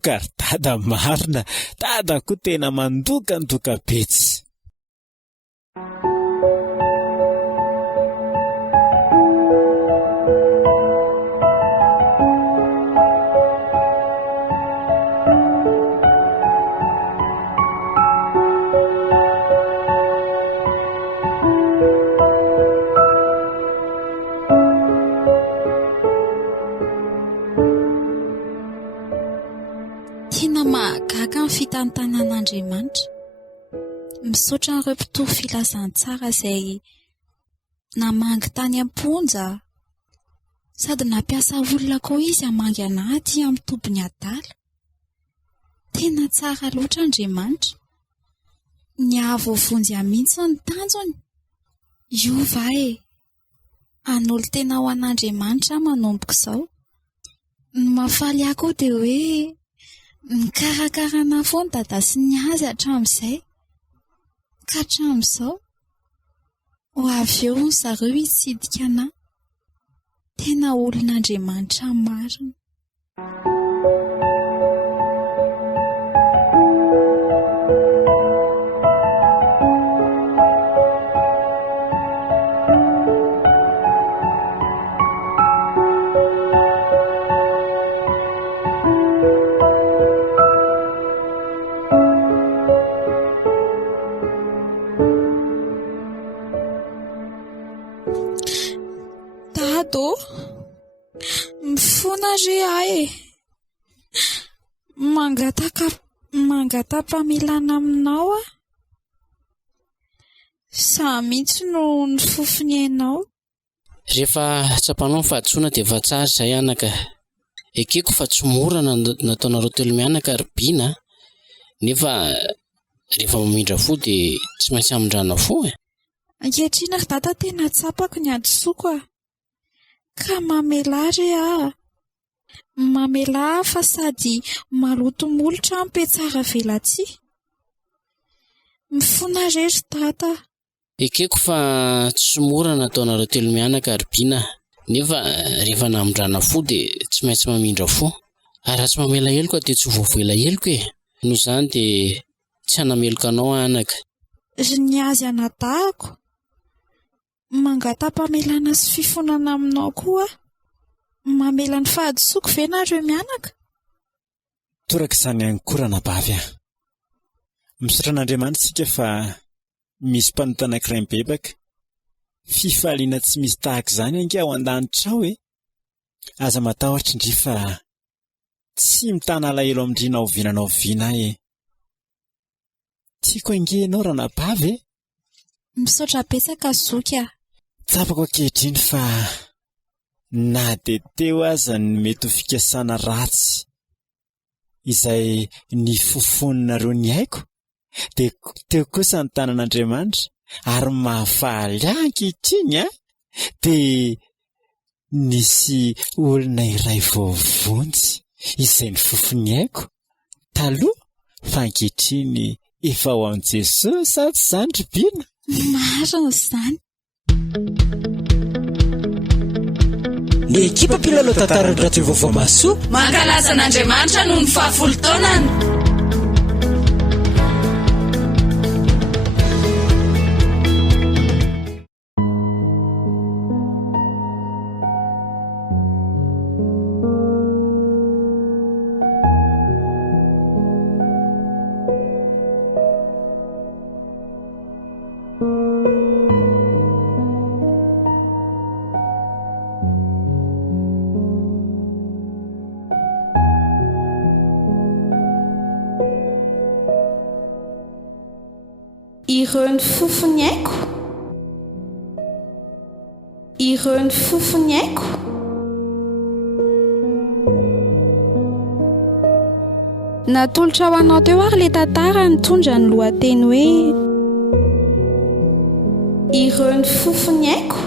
Ka ry dada marina. Dada koa tena mandokandoka betsy. tena mahagaga ny fitantanan'Andriamanitra. Misaotra ireo mpitoro filazantsara izay namangy tany am-ponja sady nampiasa olona koa izy hamangy anaty amin'ny tobiny adala. Tena tsara loatra Andriamanitra. Ny ahavoavonjy mihitsy ny tanjony. Io va an'olo tena ho an'Andriamanitra manomboka izao. Ny mahafaly ahy koa dia hoe nikarakarana foana dada sy ny azy hatramin'izay. Ka hatramin'izao ho avy eo ny zareo hitsidika anahy. Tena olon'Andriamanitra marina. Mifona re ahy mangata-pamelana aminao a. Sa mihitsy no ny fofony ianao. Rehefa tsapanao ny fahadsoana dia efa tsara izay anaka. Ekeko fa tsy mora nataonareo telo mianaka ribiana, nefa rehefa mamindra fo dia tsy maintsy hamindrana fo. Ankehitriny ry dada tena tsapako ny adosoko a. Ka mamela re aho. Mamela fa sady maloto molotra ampetsara velatsia. Mifona re ry dada. Ekeko fa tsy mora nataonareo telo mianaka ribiana, nefa rehefa namindrana fo dia tsy maintsy mamindra fo. Ary raha tsy mamela heloka dia tsy voavela heloka noho izany dia tsy hanameloka anao anaka. Ry ny azy anadahako. Mangata-pamelana sy fifonana aminao koa. Mamela ny fahadisoko ve nareo mianaka? Toraka izany ihany koa ranabavy aho. Misaotra an'Andriamanitra isika fa misy mpanota anankiray mibebaka. Fifaliana tsy misy tahaka izany ange ao an-danitra ao aza matahotra indri fa tsy mitana alahelo amindrina ovinanao oviana ahy. Tiako ange ianao ranabavy. Misaotra betsaka zoky. Tsapako ankehitriny fa na dia teo aza ny mety ho fikasana ratsy izay ny fofonareo ny haiko, dia teo kosa ny tanan'Andriamanitra ary mahafaly ankehitriny dia nisy olona iray voavonjy izay ny fofony haiko taloha fa ankehitriny efa ho an' Jesosy sady izany ribiana. Marina izany. Ny ekipa mpilalao tantaran'ny radio vaovao maso mankalaza an'Andriamanitra noho ny 70 taonany. Ireo ny fofony haiko. Ireo ny fofony haiko. Natolotra ho anao teo ary ilay tantara nitondra ny lohateny hoe ireo ny fofony haiko.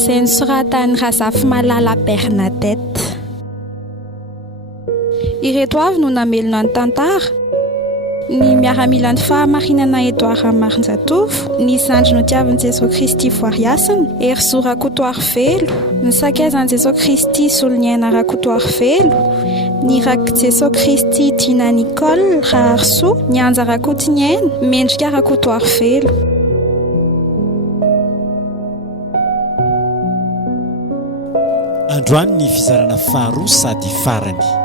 Izay nosoratan'i Razafimalala Bernadette. Ireto avy no namelona ny tantara. Ny miaramila ny fahamarinana Edouard Marinjatovo, ny zandry notiavin'i Jesosy Kristy voariasina, ery zo Rakotoary Velo, ny sakezan'i Jesosy Kristy soloniaina Rakotoary Velo, ny rak Jesosy Kristy Dina Nicole Raharsoa, ny anja Rakotiniaina, mendrika Rakotoary Velo. Androany ny fizarana faharoa sady farany.